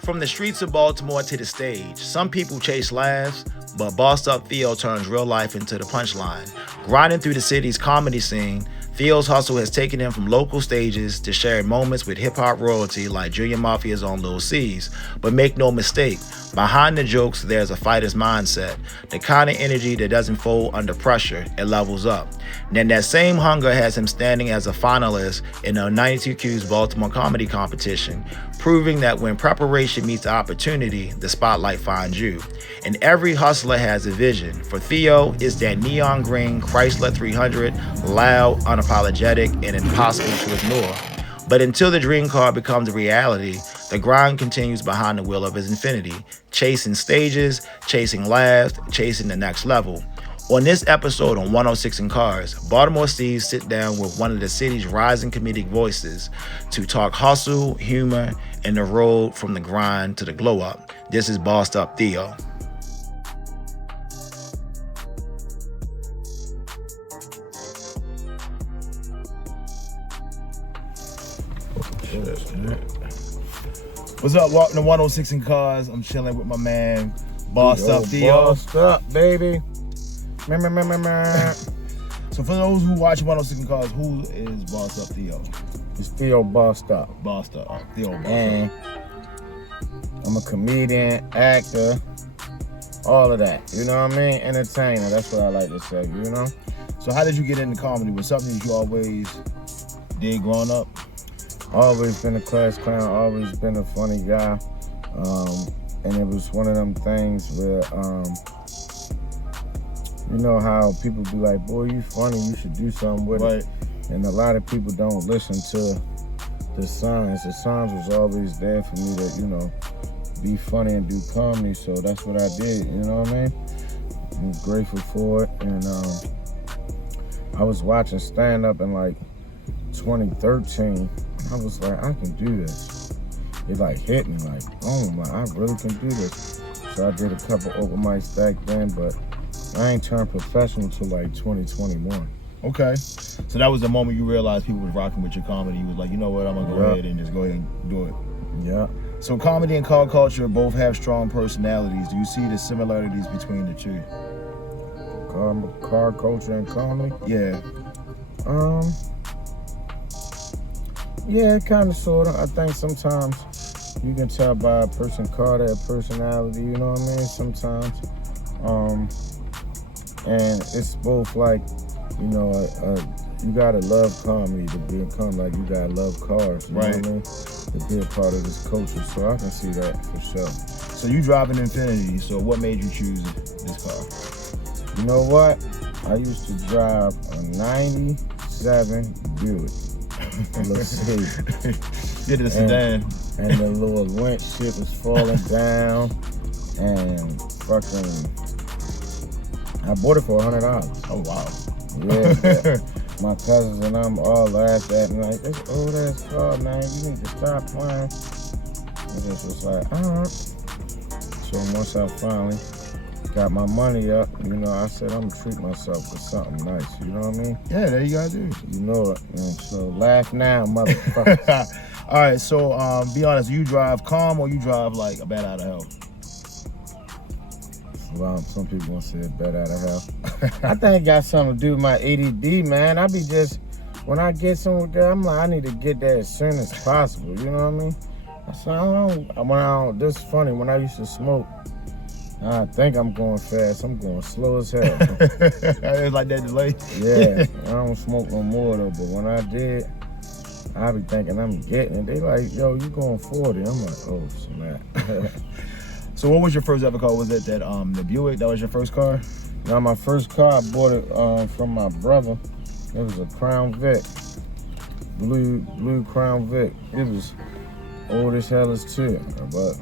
From the streets of Baltimore to the stage, some people chase laughs, but Bossed Up Theo turns real life into the punchline. Grinding through the city's comedy scene, Theo's hustle has taken him from local stages to sharing moments with hip-hop royalty like Junior Mafia's own Lil C's. But make no mistake, behind the jokes there's a fighter's mindset, the kind of energy that doesn't fold under pressure, it levels up. Then that same hunger has him standing as a finalist in the 92Q's Baltimore comedy competition, proving that when preparation meets opportunity, the spotlight finds you. And every hustler has a vision. For Theo, it's that neon green Chrysler 300, loud, unapologetic, and impossible to ignore. But until the dream car becomes a reality, the grind continues behind the wheel of his infinity, chasing stages, chasing laughs, chasing the next level. On this episode on 106 in Cars, Baltimore Steve sit down with one of the city's rising comedic voices to talk hustle, humor, and the road from the grind to the glow up. This is Bossed Up Theo. What's up? Welcome to 106 in Cars. I'm chilling with my man, Bossed Up Theo. Bossed Up, baby. So for those who watch 106 in Cars, who is Bossed Up Theo? It's Theo Bossed Up. Bossed Up. Theo Bossed And Up. I'm a comedian, actor, all of that. You know what I mean? Entertainer. That's what I like to say, you know? So how did you get into comedy? Was something that you always did growing up? Always been a class clown, always been a funny guy. And it was one of them things where, you know how people be like, boy, you funny, you should do something with it. And a lot of people don't listen to the signs. The signs was always there for me to, you know, be funny and do comedy. So that's what I did, you know what I mean? I'm grateful for it. And I was watching stand-up in like 2013. I was like, I can do this. It like hit me like, oh my, I really can do this. So I did a couple open mics back then, but I ain't turned professional till like 2021. Okay. So that was the moment you realized people was rocking with your comedy. You was like, you know what, I'm gonna go ahead and just go ahead and do it. Yeah. So comedy and car culture both have strong personalities. Do you see the similarities between the two? Car culture and comedy? Yeah. Yeah, kind of, sort of. I think sometimes you can tell by a person's car their personality, you know what I mean? Sometimes. And it's both like, you know, you gotta love comedy to be a comedy, like you gotta love cars, you know what I mean? To be a part of this culture, so I can see that for sure. So you drive an Infiniti, so what made you choose this car? You know what? I used to drive a 97 Buick. Let's see. Get the sedan. And the little windshield was falling down, and fucking, I bought it for $100. Oh wow. Yeah. My cousins and I'm all laughed at me like, this old ass car, man, you need to stop playing. I just was like, alright. So once I finally got my money up, you know, I said I'm gonna treat myself with something nice, you know what I mean? Yeah, there you gotta do. You know it, man. So laugh now, motherfucker. All right, so be honest, you drive calm or you drive like a bat out of hell? Well, some people gonna say it better out of hell. I think it got something to do with my ADD, man. I be just, when I get somewhere there, I'm like, I need to get there as soon as possible, you know what I mean? So this is funny, when I used to smoke, I think I'm going fast, I'm going slow as hell. It's like that delay? Yeah, I don't smoke no more though, but when I did, I be thinking I'm getting it. They like, yo, you going 40. I'm like, oh, snap. So what was your first ever car? Was it that the Buick? That was your first car? Now my first car, I bought it from my brother. It was a Crown Vic, blue Crown Vic. It was old as hell as too, but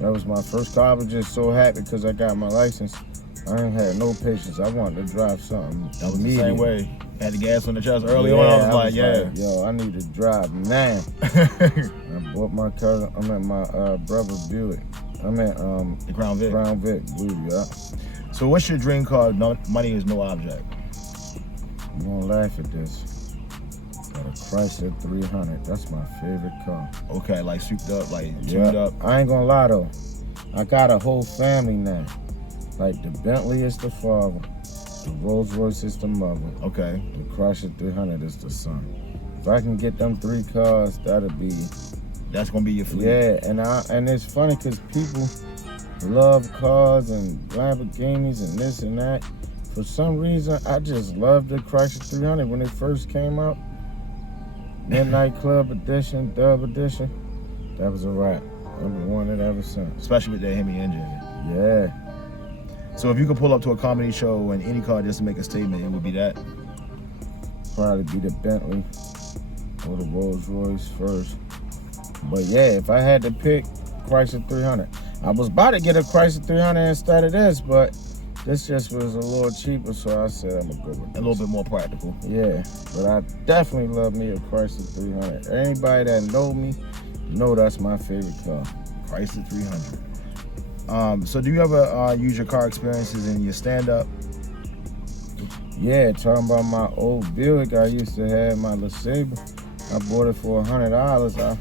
that was my first car. I was just so happy because I got my license. I ain't had no patience. I wanted to drive something. That was the same way. Had the gas on the chest early on. I was like, yo, I need to drive now. I bought my cousin. I meant my brother's Buick. I meant the Crown Vic. Crown Vic, blue, yeah. So what's your dream car? No, money is no object. You gonna laugh at this? Got a Chrysler 300. That's my favorite car. Okay, like souped up, like tuned up. I ain't gonna lie though. I got a whole family now. Like the Bentley is the father, the Rolls Royce is the mother. Okay. The Chrysler 300 is the son. If I can get them 3 cars, that'll be. That's gonna be your fleet. Yeah, and it's funny because people love cars and Lamborghinis and this and that. For some reason, I just loved the Chrysler 300 when it first came out. Midnight Club Edition, Dub Edition. That was a wrap. I've been wanting it ever since. Especially with that Hemi engine. Yeah. So if you could pull up to a comedy show in any car just to make a statement, it would be that? Probably be the Bentley or the Rolls Royce first. But yeah, if I had to pick, Chrysler 300. I was about to get a Chrysler 300 instead of this, but this just was a little cheaper, so I said I'm gonna go with this. A little bit more practical. Yeah, but I definitely love me a Chrysler 300. Anybody that know me, know that's my favorite car. Chrysler 300. So do you ever use your car experiences in your stand-up? Yeah, talking about my old Buick I used to have, my LeSabre. I bought it for $100.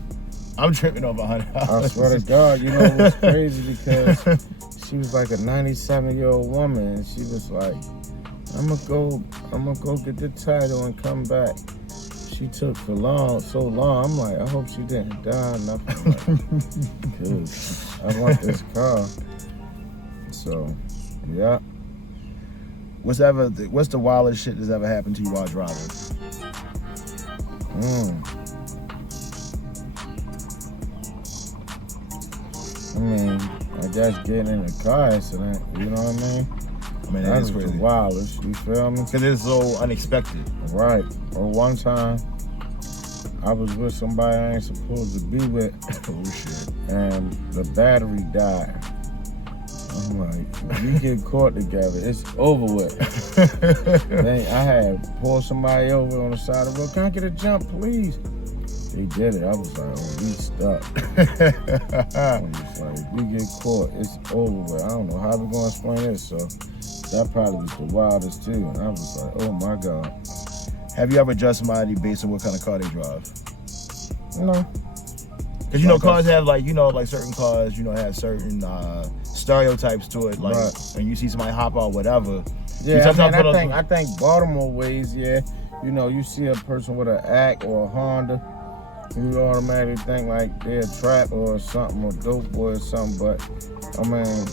I'm tripping over $100. I swear to God, you know, it was crazy because she was like a 97-year-old woman, and she was like, I'm gonna go get the title and come back. She took so long. I'm like, I hope she didn't die or nothing. Like, 'cause I want this car. So, yeah. What's the wildest shit that's ever happened to you while driving? I mean, I guess getting in a car accident, you know what I mean? I mean, that that is is crazy. the wildest, you feel me? Because it's so unexpected. Right. Or one time, I was with somebody I ain't supposed to be with. Oh, shit. And the battery died. I'm like, if we get caught together, it's over with. Then I had pulled somebody over on the side of the road. Can I get a jump, please? They did it. I was like, oh, we stuck. I was like, if we get caught, it's over with. I don't know how we're going to explain this. So that probably was the wildest too. And I was like, oh my God. Have you ever judged somebody based on what kind of car they drive? No. Because, you know, cars have, like, you know, like certain cars, you know, have certain stereotypes to it. Like, when you see somebody hop out, whatever. Yeah, I think Baltimore ways, yeah. You know, you see a person with an Act or a Honda, you automatically think like they're a trap or something, or dope boy or something. But, I mean,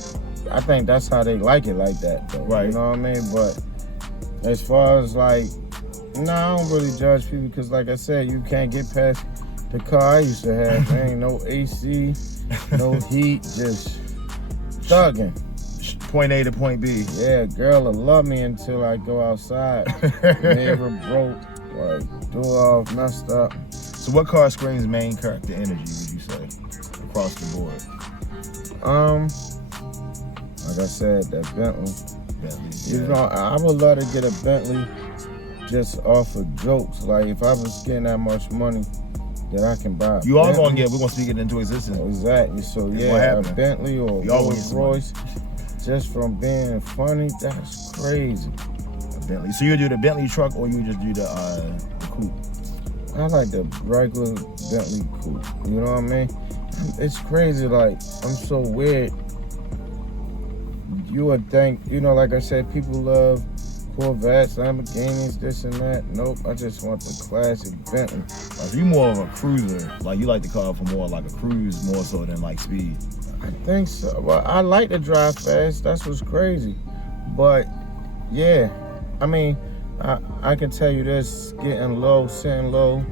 I think that's how they like it like that, though. Right. You know what I mean? But as far as, like, I don't really judge people because, like I said, you can't get past the car I used to have. There ain't no AC, no heat, just thugging. Point A to point B. Yeah, girl will love me until I go outside. Neighbor broke, like door off, messed up. So what car screams main character energy, would you say, across the board? Like I said, that Bentley. Yeah. You know, I would love to get a Bentley just off of jokes. Like if I was getting that much money, that I can buy. You are gonna get. We're gonna speak it into existence. Exactly. So yeah, a Bentley or a Rolls Royce, just from being funny, that's crazy. A Bentley. So you do the Bentley truck, or you just do the coupe? I like the regular Bentley coupe. You know what I mean? It's crazy. Like I'm so weird. You would think, you know, like I said, people love Corvettes, Lamborghinis, this and that. Nope, I just want the classic Bentley. So you more of a cruiser. Like you like the car for more like a cruise more so than like speed. I think so. Well, I like to drive fast. That's what's crazy. But yeah, I mean, I can tell you this: getting low, sitting low,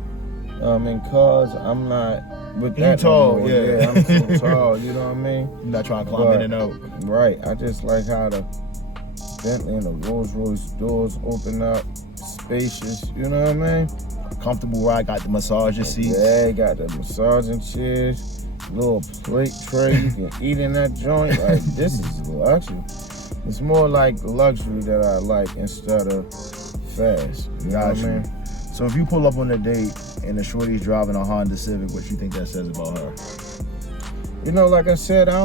in cars, I'm not with that. You tall, anymore. yeah. I'm so tall. You know what I mean? You're not trying to climb in and out. Right. I just like how the Bentley and the Rolls Royce doors open up, spacious. You know what I mean? Comfortable ride. Got the massager seat. Yeah, got the massaging chairs, little plate tray. You can eat in that joint. Like this is luxury. It's more like luxury that I like instead of fast. You know what I mean? So if you pull up on a date and the shorty's driving a Honda Civic, what you think that says about her? You know, like I said, I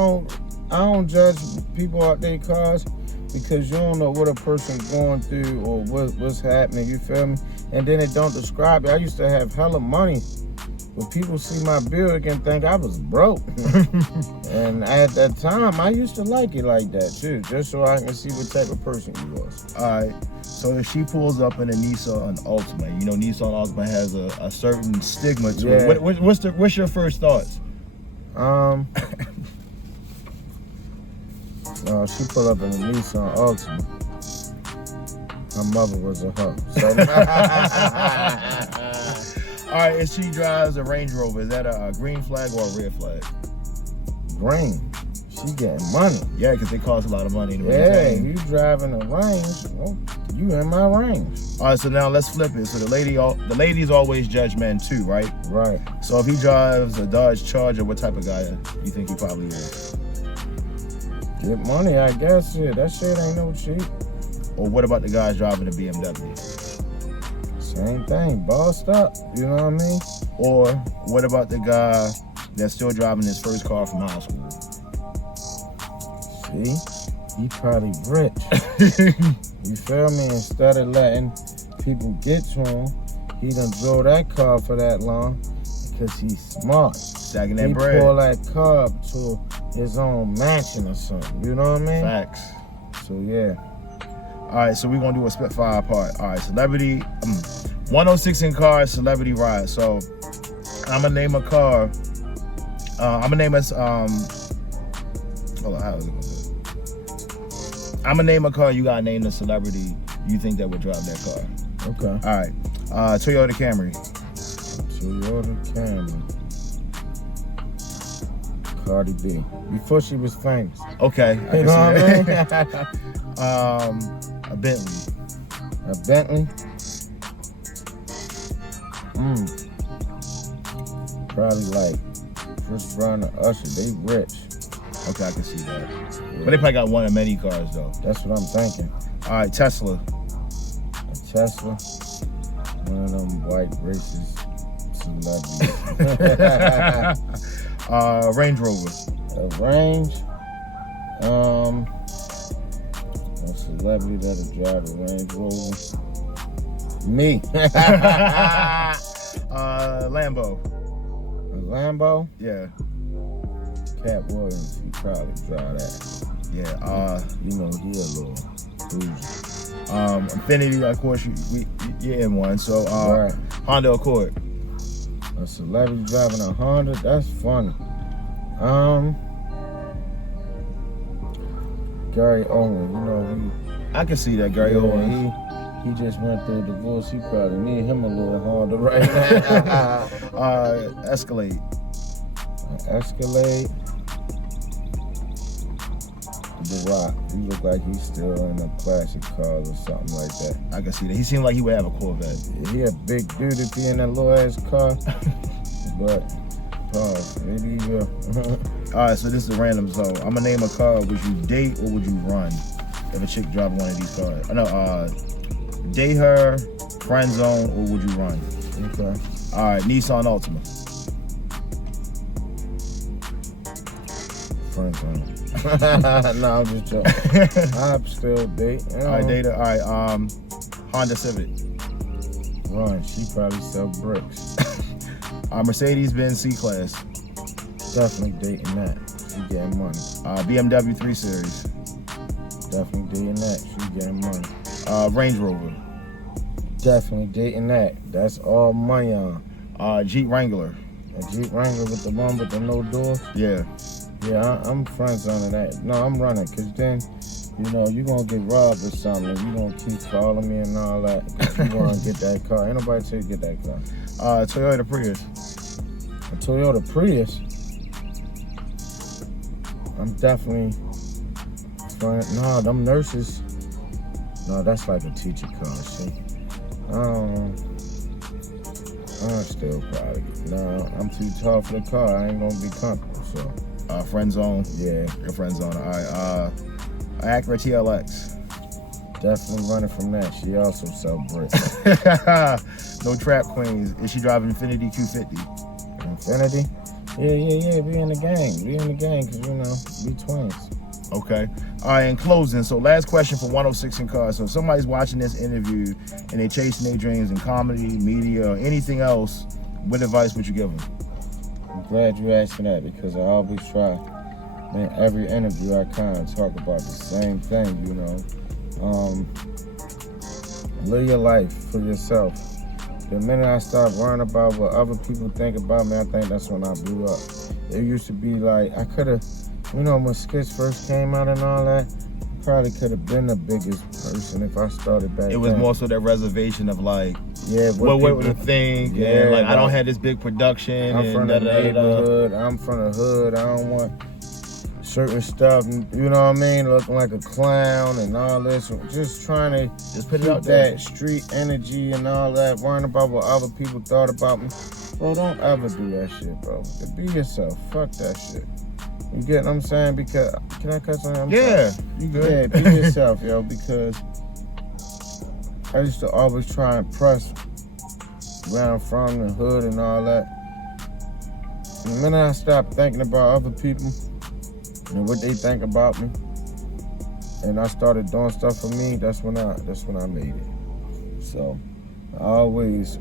don't judge people out their cars because you don't know what a person's going through or what's happening. You feel me? and then it don't describe it. I used to have hella money, but people see my Buick and think I was broke. And at that time, I used to like it like that too, just so I can see what type of person you was. All right. So if she pulls up in a Nissan Altima, you know Nissan Altima has a certain stigma to it. What's your first thoughts? No, she pulled up in a Nissan Altima. Her mother was a hoe. So. All right, if she drives a Range Rover, is that a green flag or a red flag? Green. She getting money. Yeah, because they cost a lot of money to maintain. You driving a Range, well, you in my range. All right, so now let's flip it. So the ladies always judge men too, right? Right. So if he drives a Dodge Charger, what type of guy you think he probably is? Get money, I guess. Yeah, that shit ain't no cheap. Or what about the guys driving a BMW? Same thing, bossed up, you know what I mean? Or what about the guy that's still driving his first car from high school? See, he probably rich. You feel me? Instead of letting people get to him, he done drove that car for that long because he's smart. Stacking that bread. He pull that car up to his own mansion or something, you know what I mean? Facts. So yeah. All right, so we're gonna do a Spitfire part. All right, celebrity, 106 in cars, celebrity ride. So I'm gonna name a car. I'm gonna name us. Hold on, how is it gonna do? I'm gonna name a car. You gotta name the celebrity you think that would drive that car. Okay. All right. Toyota Camry. Toyota Camry. Cardi B. Before she was famous. Okay. You know what I mean? A Bentley. A Bentley? Probably like Chris Brown and Usher. They rich. Okay, I can see that. Yeah. But they probably got one of many cars though. That's what I'm thinking. All right, Tesla. A Tesla? One of them white racist celebrities. Range Rover. A Range? A celebrity that'll drive a Range Rover. Me. Lambo. A Lambo? Yeah. Cat Williams, he probably drive that. Yeah. You know, he a little bougie. Infinity, of course, you're in one. So right. Honda Accord. A celebrity driving a Honda? That's funny. Gary Owen, you know, I can see that, Gary Owen. He just went through a divorce. He probably need him a little Honda right now. Escalade. Escalade. The Rock. He look like he's still in a classic car or something like that. I can see that. He seemed like he would have a Corvette. He a big dude if he in that little ass car. But maybe he will. All right, so this is a random zone. I'm gonna name a car. Would you date or would you run if a chick driving one of these cars? Date her, friend zone, or would you run? Okay. All right, Nissan Altima. Friend zone. No, I'm just joking. I'm still date. All right, date her. All right, Honda Civic. Run. She probably sell bricks. Mercedes-Benz C-Class. Definitely dating that. She getting money. BMW 3 Series. Definitely dating that. She getting money. Range Rover. Definitely dating that. That's all money on. Jeep Wrangler. A Jeep Wrangler with the one with the no doors? Yeah. Yeah, I'm friends on that. No, I'm running, because then, you know, you're going to get robbed or something. You're going to keep calling me and all that. You want to get that car. Ain't nobody tell you to get that car. Toyota Prius. A Toyota Prius? I'm definitely... No, them nurses... No, that's like a teacher car, see? I'm still probably... No, I'm too tall for the car. I ain't going to be comfortable, so... Friend zone. Yeah. Your friend zone. All right. Acura TLX. Definitely running from that. She also sell bricks. No trap queens. Is she driving Infiniti Q50? Infiniti? Yeah. We in the gang. We in the gang because, you know, we twins. Okay. All right, in closing, so last question for 106 in Cars. So if somebody's watching this interview and they chasing their dreams in comedy, media, or anything else, what advice would you give them? I'm glad you asked me that because I always try. Man, every interview I kind of talk about the same thing, you know. Live your life for yourself. The minute I start worrying about what other people think about me, I think that's when I blew up. It used to be like, I could have, you know, when skits first came out and all that, probably could have been the biggest person if I started back then. It was more so that reservation of like, yeah, what would they think? Yeah, and like, like, I don't have this big production. I'm from the neighborhood. I'm from the hood. I don't want certain stuff, you know what I mean, looking like a clown and all this. Just trying to just put it keep out there. That street energy and all that, worrying about what other people thought about me. Bro, don't ever do that shit, bro. Be yourself. Fuck that shit. You get what I'm saying? Because, can I cuss on him? Yeah, you good. Yeah, be yourself, yo, because I used to always try and press where I'm from, the hood and all that. And the minute I stopped thinking about other people and what they think about me, and I started doing stuff for me, that's when I made it. So always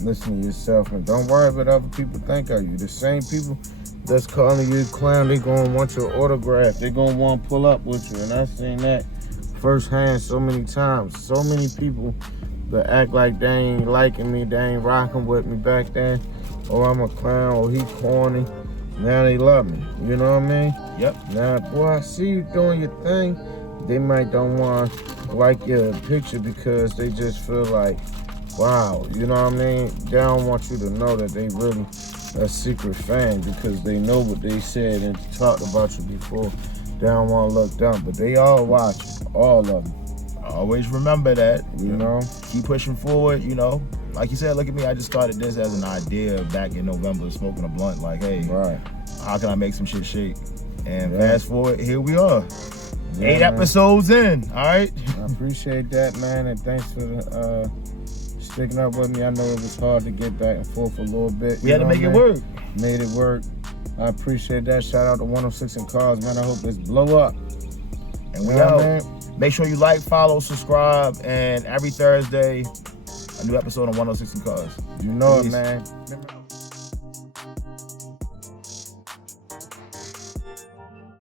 listen to yourself and don't worry what other people think of you. The same people that's calling you a clown, they gonna want your autograph. They gonna want to pull up with you. And I've seen that firsthand so many times. So many people that act like they ain't liking me, they ain't rocking with me back then. Or I'm a clown, or he corny. Now they love me. You know what I mean? Yep. Now, boy, I see you doing your thing. They might don't want to like your picture because they just feel like, wow, you know what I mean? They don't want you to know that they really a secret fan because they know what they said and talked about you before. They don't want to look dumb, but they all watch, all of them. Always remember that. You know? Keep pushing forward, you know? Like you said, look at me, I just started this as an idea back in November, smoking a blunt, like, hey, right, how can I make some shit shake? And yeah. Fast forward, here we are. Yeah, 8 episodes in, all right? I appreciate that, man, and thanks for sticking up with me. I know it was hard to get back and forth a little bit. We had to make it work. Made it work. I appreciate that. Shout out to 106 in Cars, man. I hope this blow up. And we out. Make sure you like, follow, subscribe, and every Thursday, a new episode on 106 in Cars. You know it, man.